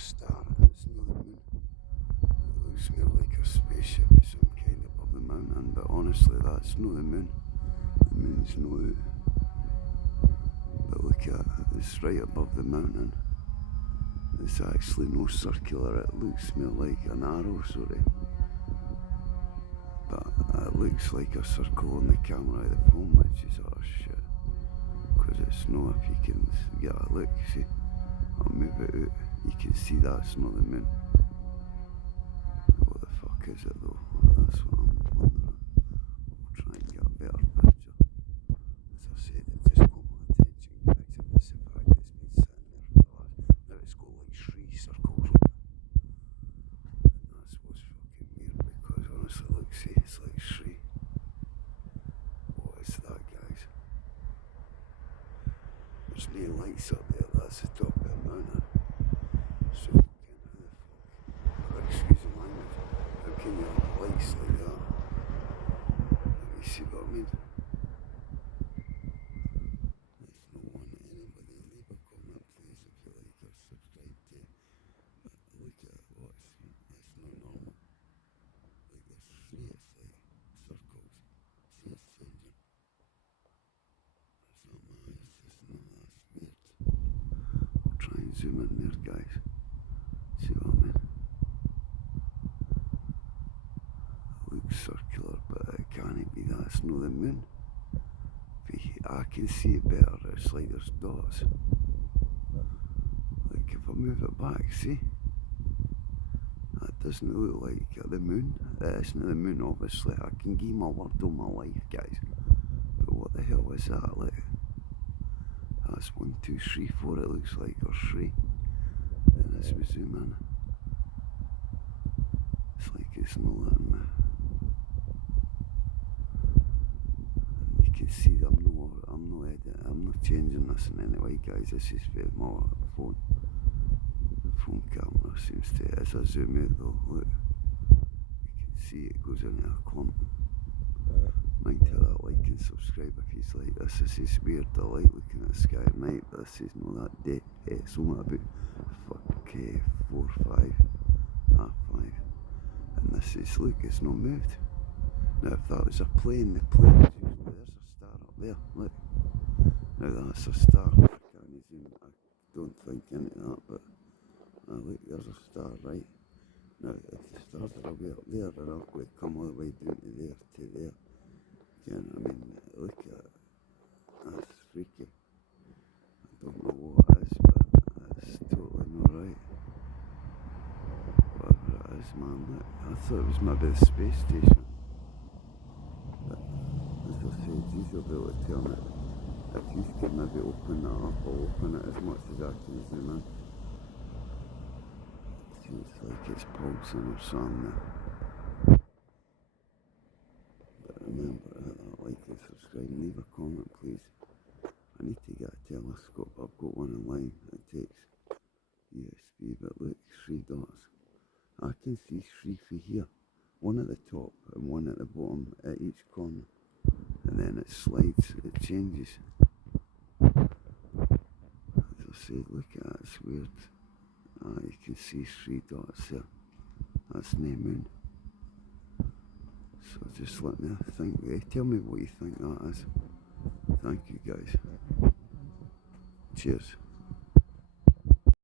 star and it's not the moon. It looks more like a spaceship of some kind above the mountain, but honestly that's not the moon. The moon's not out. But look at it, it's right above the mountain. It's actually no circular, it looks more like an arrow, sorry. But it looks like a circle on the camera of the phone, which is utter shit. Because it's not, if you can get a look, see, I'll move it out, you can see that's not the moon. What the fuck is it though? That's what I'm wondering. I'll try and get a better picture. As I said, it just caught my attention, guys, and this in fact has been sitting there for the last, now it's got like 3 circles on it. And that's what's fucking weird, because honestly, look, see, it's like 3. What is that, guys? There's no lights up there, that's the top of the mountain. So, excuse the language, how can you have lights like that? You see what I mean? There's no one, anybody, leave a comment please if you like or subscribe to it. But look at it, what's, it's not normal. Like there's 3, it's like circles. See, it's changing. It's not my eyes, it's not, that's weird. I'll try and zoom in there, guys. See what I mean? It looks circular, but it can't be that. It's not the moon. I can see it better. It's like there's dots. Like if I move it back, see? That doesn't look like the moon. It isn't the moon, obviously. I can give my word all my life, guys. But what the hell is that? Like, that's 1, 2, 3, 4. It looks like, or 3. And as we zoom in, it's like it's not letting me. And you can see that I'm not editing, I'm not changing this in any way, guys. This is for my phone. The phone camera seems to, as I zoom out though, look, you can see it goes into a clump. Mind to that, like and subscribe if you like this. This is weird, I like looking at the sky at night, but this is not that day. It's only about 4, 5, half 5. And this is, look, it's not moved. Now if that was a plane, the plane was usually, there's a star up there, look. Now that's a star, I can't zoom, I don't think into that, but look, there's a star, right? Now if the stars are way up there, they're not going to come all the way down to there, to there. Again, I mean, look at it, that's freaky. I don't know what it is, but it's totally not right. Whatever it is, man, look, I thought it was maybe the space station. But, as I said, these will be able to tell me. If you could maybe open that up, I'll open it as much as I can zoom in. See, it's like it's pulsing or something there. But remember, hit that like and subscribe and leave a comment, please. I need to get a telescope, I've got one in line that takes USB, but look, 3 dots. I can see 3 for here. One at the top and one at the bottom at each corner. And then it slides, it changes. As I said, look at it, it's weird. You can see 3 dots there. That's no moon. So just let me think, tell me what you think that is. Thank you guys. Cheers.